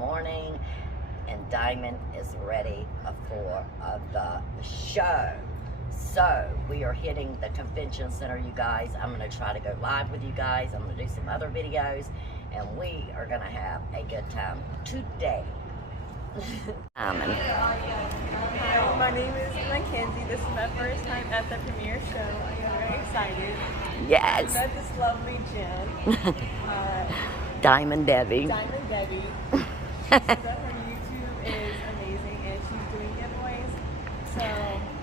morning, and Diamond is ready for the show. So we are hitting the convention center, you guys. I'm going to try to go live with you guys. I'm going to do some other videos, and we are going to have a good time today. Diamond. Hi, my name is Mackenzie. This is my first time at the premiere show. I'm very excited. Yes. I met this lovely Jen. Diamond Debbie. Diamond Debbie. Her YouTube is amazing, and she's doing giveaways. So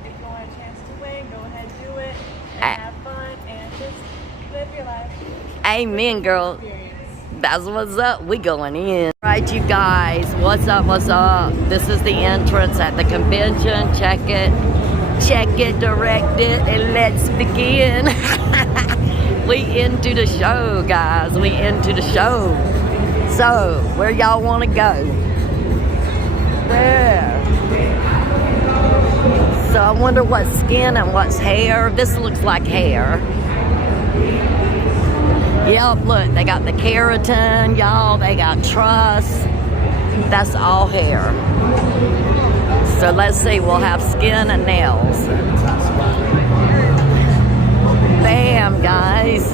if you want a chance to win, go ahead and do it, and have fun, and just live your life. Amen, girl. That's what's up. We going in. Right, you guys. What's up? What's up? This is the entrance at the convention. Check it. Check it, direct it, and let's begin. We into the show, guys. We into the show. So, where y'all want to go? Where? So, I wonder what's skin and what's hair. This looks like hair. Yep, look, they got the keratin, y'all. They got truss. That's all hair. So, let's see. We'll have skin and nails. Bam, guys.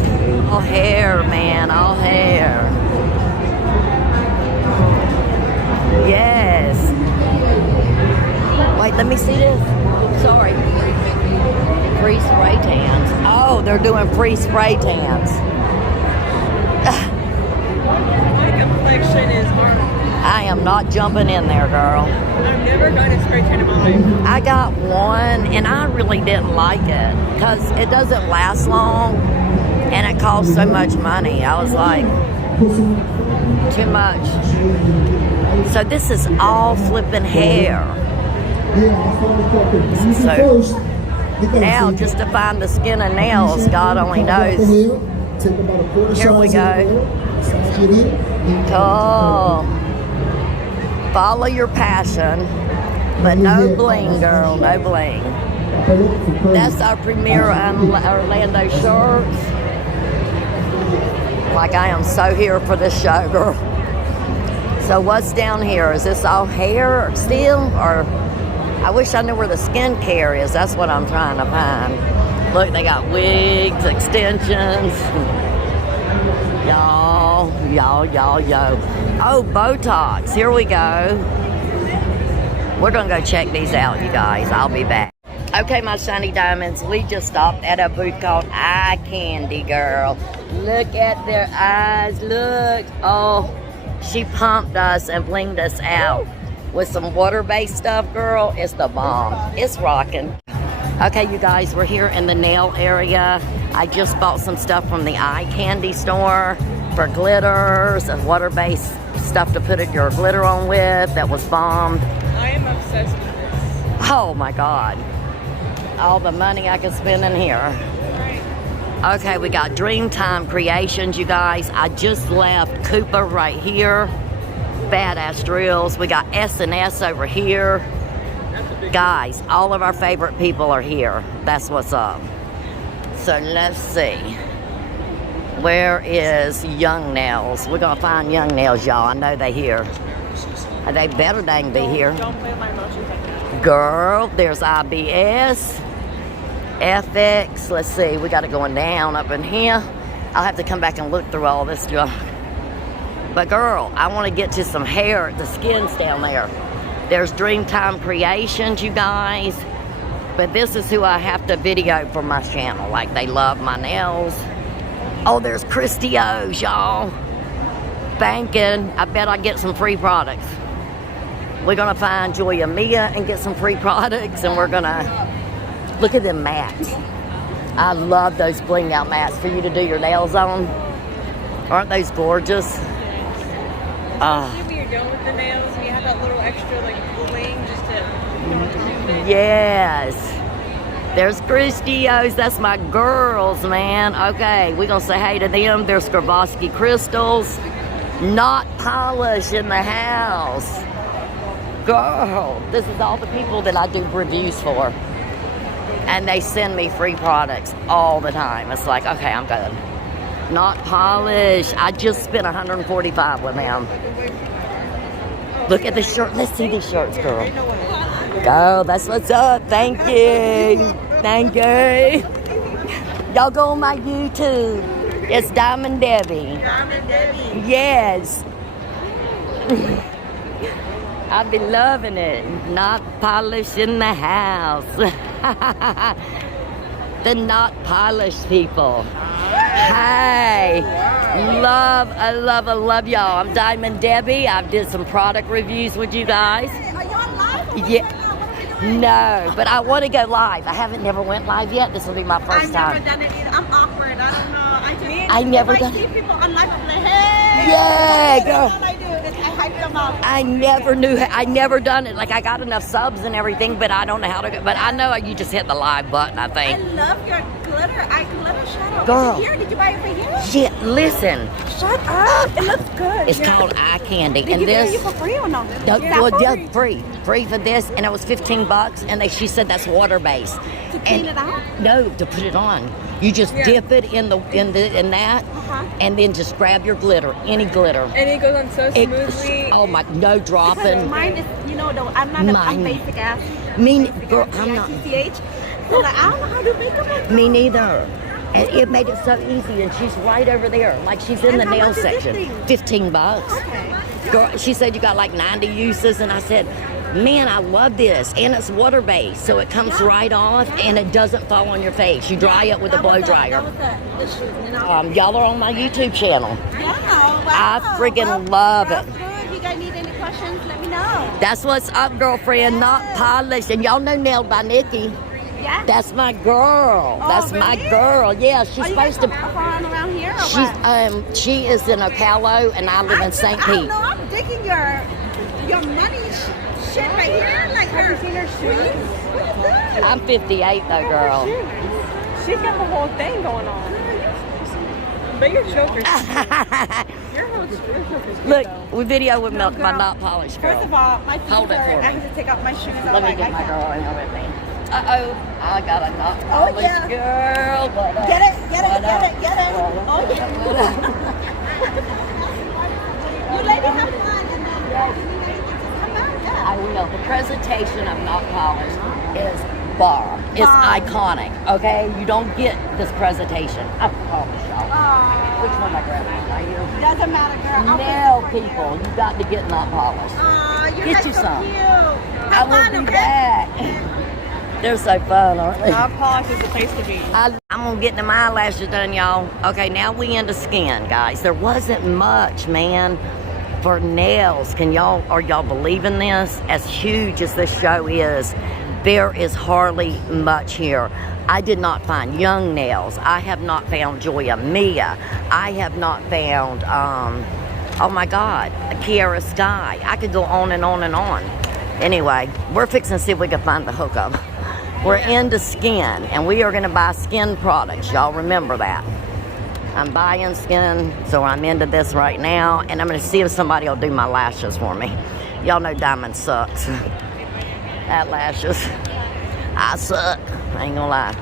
All hair, man. All hair. Yes. Wait, let me see this. Sorry. Free spray tans. Oh, they're doing free spray tans. My complexion is horrible. I am not jumping in there, girl. I've never gotten a spray tan in my life. I got one, and I really didn't like it because it doesn't last long, and it costs so much money. I was like, too much. So this is all flipping hair. So now, just to find the skin and nails, God only knows. Here we go. Cool. Follow your passion, but no bling, girl, no bling. That's our premiere Orlando shirts. Like, I am so here for this show, girl. So what's down here? Is this all hair still? Or I wish I knew where the skincare is. That's what I'm trying to find. Look, they got wigs, extensions. Y'all. Oh, Botox. Here we go. We're going to go check these out, you guys. I'll be back. Okay, my shiny diamonds. We just stopped at a booth called Eye Candy, girl. Look at their eyes. Look. Oh, she pumped us and blinged us out with some water-based stuff, girl. It's the bomb. It's rocking. Okay, you guys, we're here in the nail area. I just bought some stuff from the Eye Candy store for glitters and water-based stuff to put your glitter on with. That was bomb. I am obsessed with this. Oh my God. All the money I could spend in here. Right. Okay, we got Dreamtime Creations, you guys. I just left Cooper right here. Badass drills. We got S&S over here. Guys, all of our favorite people are here. That's what's up. So let's see. Where is Young Nails? We're gonna find Young Nails, y'all. I know they here. They better dang be here. Don't play with my emotions like that. Girl, there's IBS, FX. Let's see, we got it going down up in here. I'll have to come back and look through all this junk. But girl, I want to get to some hair. The skin's down there. There's Dreamtime Creations, you guys. But this is who I have to video for my channel. Like, they love my nails. Oh, there's Christy O's, y'all. Banking. I bet I get some free products. We're going to find Joya Mia and get some free products. And we're going to... Look at them mats. I love those bling out mats for you to do your nails on. Aren't those gorgeous? Maybe you're done with the nails and you have that little extra like bling just to Yes. There's Christy O's. That's my girls, man. Okay, we're going to say hey to them. There's Swarovski crystals. Not polish in the house. Girl, this is all the people that I do reviews for. And they send me free products all the time. It's like, okay, I'm good. Not polish. I just spent $145 with them. Look at the shirt. Let's see these shirts, girl. Girl, that's what's up. Thank you. Thank you. Y'all go on my YouTube. It's Diamond Debbie. Diamond Debbie. Yes. I've been loving it. Not polished in the house. The not polished people. Hey. I love y'all. I'm Diamond Debbie. I've did some product reviews with you guys. Are you on live? Yeah. No, but I want to go live. I haven't never went live yet. This will be my first time. I've never done it either. I'm awkward. I don't know. I never done. I see people on live, I'm like, hey. Yeah, girl. That's all I do. Is I hype them up. I never done it. Like, I got enough subs and everything, but I don't know how to go. But I know you just hit the live button, I I think. love your glitter. Glitter shadow. Girl. Is it here? Did you buy it for here? Shit, listen. Shut up. It looks good. It's called eye candy. Did And you this. get it for free or no? Yeah, free for this, and it was $15. And she said that's water based. To clean it out? No, to put it on. You just dip it in that, and then just grab your glitter, any glitter. And it goes on so smoothly. Oh my, no dropping. Mine is, though, I'm basic ass. Girl, I'm not. TCH. So like, I don't know how to make them. Me neither. And it made it so easy, and she's right over there. Like, she's in the nail section. $15. Okay. Girl, she said you got like 90 uses, and I said, man, I love this. And it's water-based, so it comes right off, and it doesn't fall on your face. You dry it with a blow dryer. Y'all are on my YouTube channel. I friggin' love it. If you guys need any questions, let me know. That's what's up, girlfriend. Not polished. And y'all know Nailed by Nikki. Yeah? That's my girl. Oh, That's my really? girl. Yeah, she's Are you supposed to. around here or what? She is in Ocala, and I live in St. Pete. No, I'm digging your money shit right here. Like, have you seen her shoes? What is that? I'm 58 though, girl. She's got the whole thing going on. But your choker's your choker's good, Look, though. we video with my girl. not polished girl. First of all, my feet Hold it hurt. for I me. had to take off my shoes. Let me get my girl in here with me. Uh-oh, I got a not Oh, polished yeah. girl. Get it. Oh, yeah. You lady have fun. And then come out. Yeah. I will. The presentation of not polished is bar. It's iconic, okay? You don't get this presentation. I promise y'all. Which one am I grabbing? Right here? Doesn't matter, girl. Nail people, you got to get not polished. You're Get guys you so some. cute. I Have will fun, do okay? that. They're so fun, aren't they? Not polished is the place to be. I'm gonna get the eyelashes done, y'all. Okay, now we into skin, guys. There wasn't much, man, for nails. Are y'all believing this? As huge as this show is, there is hardly much here. I did not find Young Nails. I have not found Joya Mia. I have not found, oh my God, Kiara Sky. I could go on and on and on. Anyway, we're fixing to see if we can find the hookup. We're into skin, and we are going to buy skin products. Y'all remember that. I'm buying skin, so I'm into this right now, and I'm going to see if somebody will do my lashes for me. Y'all know Diamond sucks at lashes. I suck. I ain't gonna lie.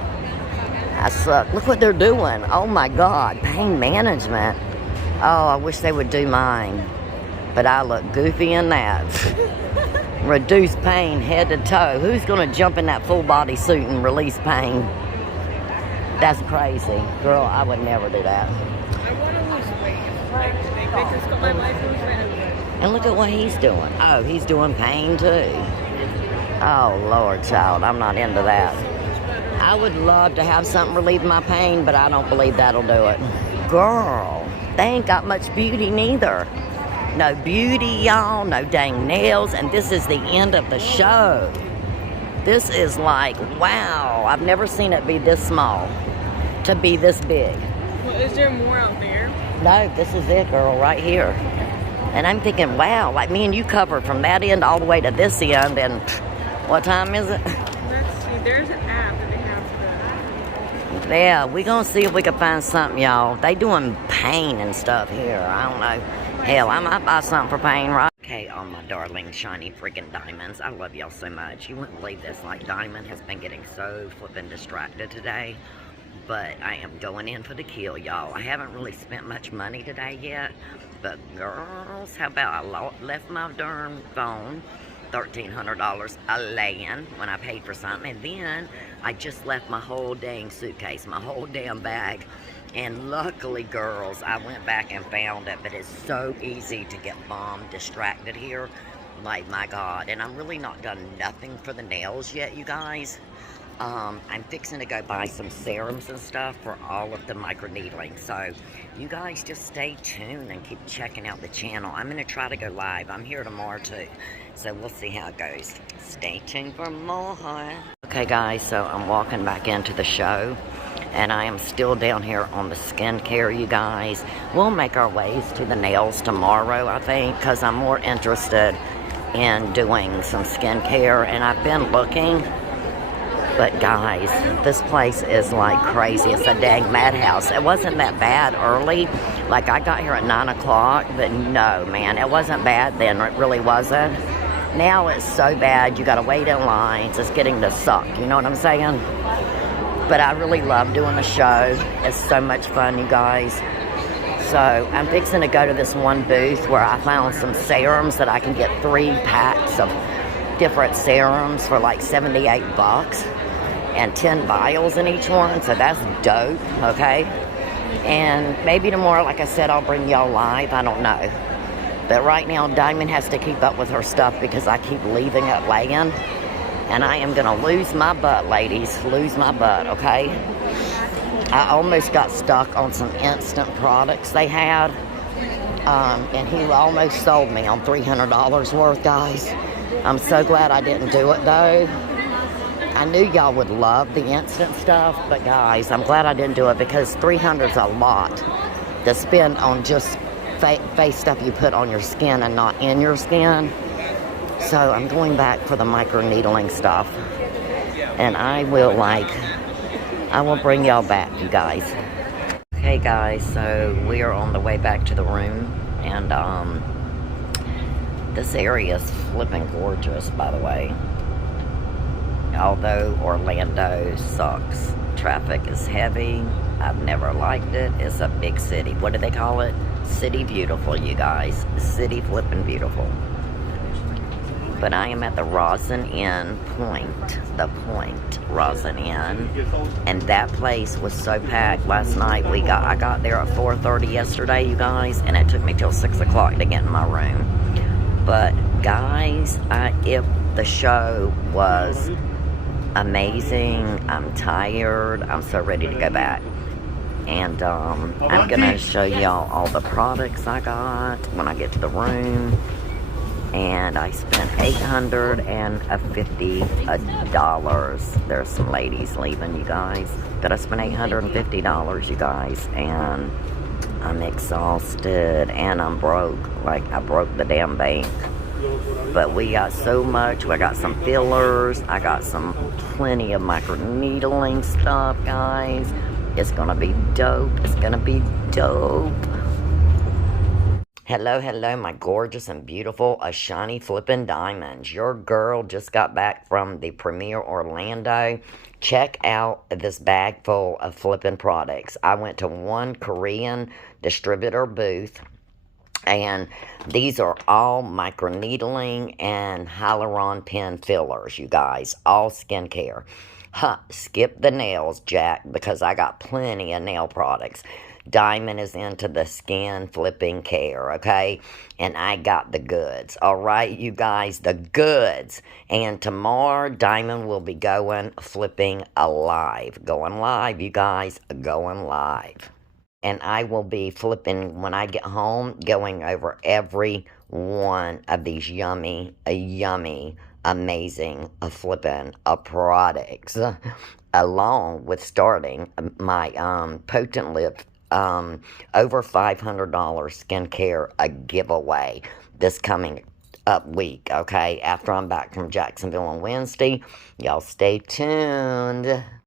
I suck. Look what they're doing. Oh my God. Pain management. Oh, I wish they would do mine. But I look goofy in that. Reduce pain head to toe. Who's gonna jump in that full body suit and release pain? That's crazy. Girl, I would never do that. I want to lose weight. Like, they just got my life lose weight. And look at what he's doing. Oh, he's doing pain too. Oh, Lord, child, I'm not into that. I would love to have something relieve my pain, but I don't believe that'll do it. Girl, they ain't got much beauty neither. No beauty, y'all, no dang nails, and this is the end of the show. This is like, wow, I've never seen it be this small to be this big. Well, is there more out there? No, this is it, girl, right here. And I'm thinking, wow, like me and you covered from that end all the way to this end, and what time is it? Let's see. There's an app that they have for Yeah, we gonna see if we can find something, y'all. They doing pain and stuff here. I don't know. Hell, I might buy something for pain, right? Okay, all my darling, shiny freaking diamonds. I love y'all so much. You wouldn't believe this. Like, Diamond has been getting so flippin' distracted today. But I am going in for the kill, y'all. I haven't really spent much money today yet. But girls, how about I left my darn phone, $1,300 a laying when I paid for something, and then I just left my whole dang suitcase, my whole damn bag. And luckily, girls, I went back and found it, but it's so easy to get bomb distracted here. Like, my God. And I'm really not done nothing for the nails yet, you guys. I'm fixing to go buy some serums and stuff for all of the microneedling. So, you guys just stay tuned and keep checking out the channel. I'm going to try to go live. I'm here tomorrow, too. So, we'll see how it goes. Stay tuned for more. Okay, guys, so I'm walking back into the show. And I am still down here on the skincare, you guys. We'll make our ways to the nails tomorrow, I think, because I'm more interested in doing some skincare. And I've been looking. But guys, this place is like crazy. It's a dang madhouse. It wasn't that bad early. Like, I got here at 9 o'clock, but no, man, it wasn't bad then. It really wasn't. Now it's so bad. You got to wait in lines. It's getting to suck. You know what I'm saying? But I really love doing the show. It's so much fun, you guys. So I'm fixing to go to this one booth where I found some serums that I can get 3 packs of different serums for like 78 bucks and 10 vials in each one. So that's dope, okay? And maybe tomorrow, like I said, I'll bring y'all live. I don't know. But right now, Diamond has to keep up with her stuff because I keep leaving it laying. And I am going to lose my butt, ladies. Lose my butt, okay? I almost got stuck on some instant products they had. And he almost sold me on $300 worth, guys. I'm so glad I didn't do it, though. I knew y'all would love the instant stuff. But, guys, I'm glad I didn't do it because $300's a lot to spend on just face stuff you put on your skin and not in your skin. So I'm going back for the microneedling stuff. And I will bring y'all back, you guys. Okay, guys, so we are on the way back to the room. And this area is flipping gorgeous, by the way. Although Orlando sucks. Traffic is heavy. I've never liked it. It's a big city. What do they call it? City beautiful, you guys. City flipping beautiful. But I am at the Rosin Inn Point. The Point Rosin Inn. And that place was so packed last night. I got there at 4:30 yesterday, you guys. And it took me till 6 o'clock to get in my room. But, guys, if the show was amazing, I'm tired. I'm so ready to go back. And I'm going to show y'all all the products I got when I get to the room. And I spent $850. There's some ladies leaving, you guys. But I spent $850, you guys. And I'm exhausted. And I'm broke. Like, I broke the damn bank. But we got so much. I got some fillers. I got plenty of microneedling stuff, guys. It's gonna be dope. It's gonna be dope. Hello, hello, my gorgeous and beautiful, shiny flipping diamonds. Your girl just got back from the Premier Orlando. Check out this bag full of flipping products. I went to one Korean distributor booth. And these are all microneedling and hyaluronic pen fillers, you guys. All skincare. Skip the nails, Jack, because I got plenty of nail products. Diamond is into the skin flipping care, okay? And I got the goods, all right, you guys? The goods. And tomorrow, Diamond will be flipping live. Going live, you guys. Going live. And I will be flipping, when I get home, going over every one of these yummy, amazing flipping products. Along with starting my Potent Lip over $500 skincare giveaway this coming up week, okay? After I'm back from Jacksonville on Wednesday. Y'all stay tuned.